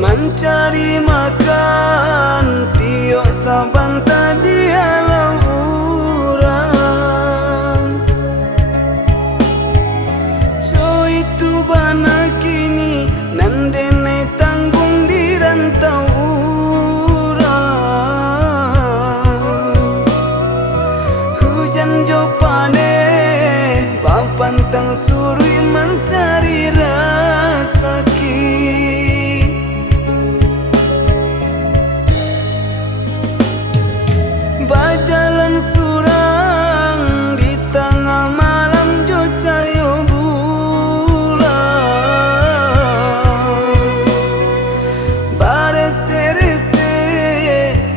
mencari makan tiok saban tadi alam urang. Coy itu bana kini nandene tanggung di rantau urang. Hujan jo pane bapantang surui mencari rezeki. Bajalan surang di tengah malam jo cayo bulan. Barese-rese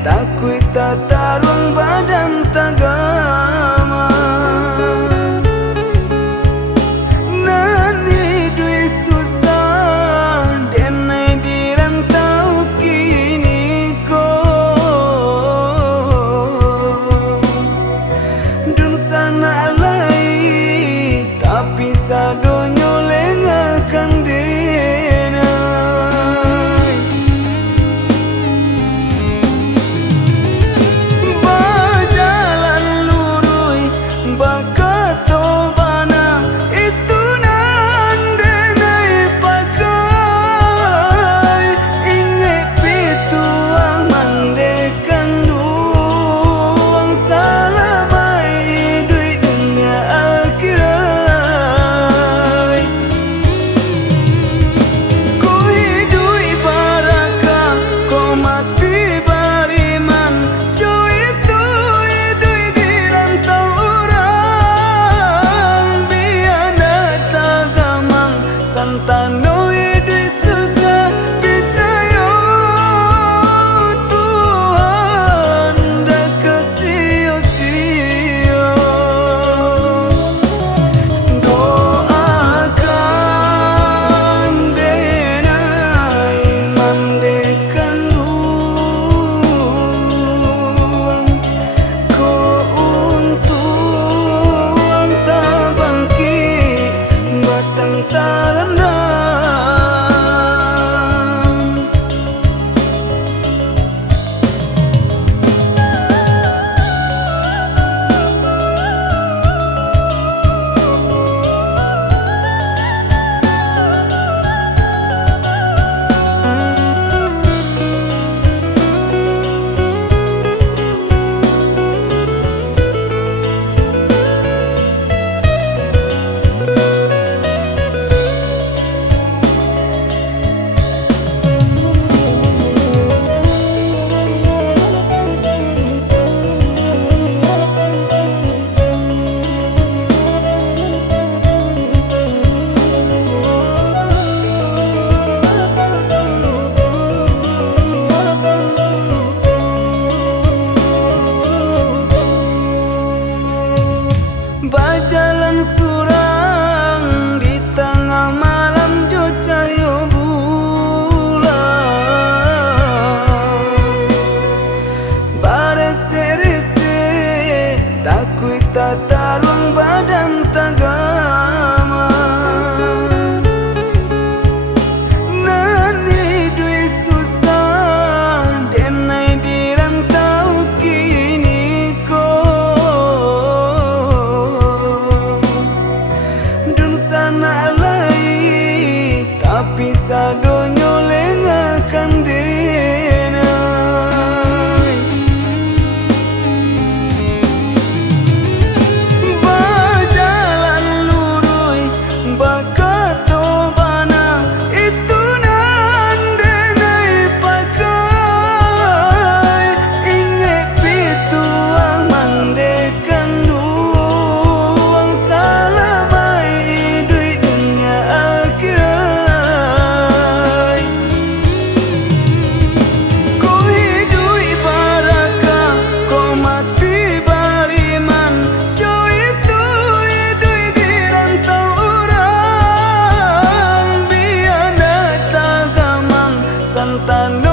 takui tatarung badan tagama. Nani duit susah denai di rantau kini ko. Dun sana alai tapi sadonyo lengakan denai. Bajalan lurui bakato bana itu nandenai pakai. Ingat pituang mandekan duang salamai duit dunia akhirat. Ku hidui baraka ko mati bariman. Coy itu hidui di rantau urang. Biana tagamang santano hidui susah percaya Tuhan dah kesio-sio. Doakan denai mandekan luang. Ko untung tabangki batang tarana. Bajalan surang di tengah malam jo cayo bulan. Barese-rese takui tatarung badan tagama. Nani duit susah denai di rantau kini ko. Dun sana alai tapi sadonyo lengakan denai. Bajalan lurui bakato bana itu nandenai pakai. Ingat pituang mandekan duang salamai duit dunia akhirat. Ku hidui baraka ko mati bariman. Coy itu hidui di rantau urang. Biana tagamang santano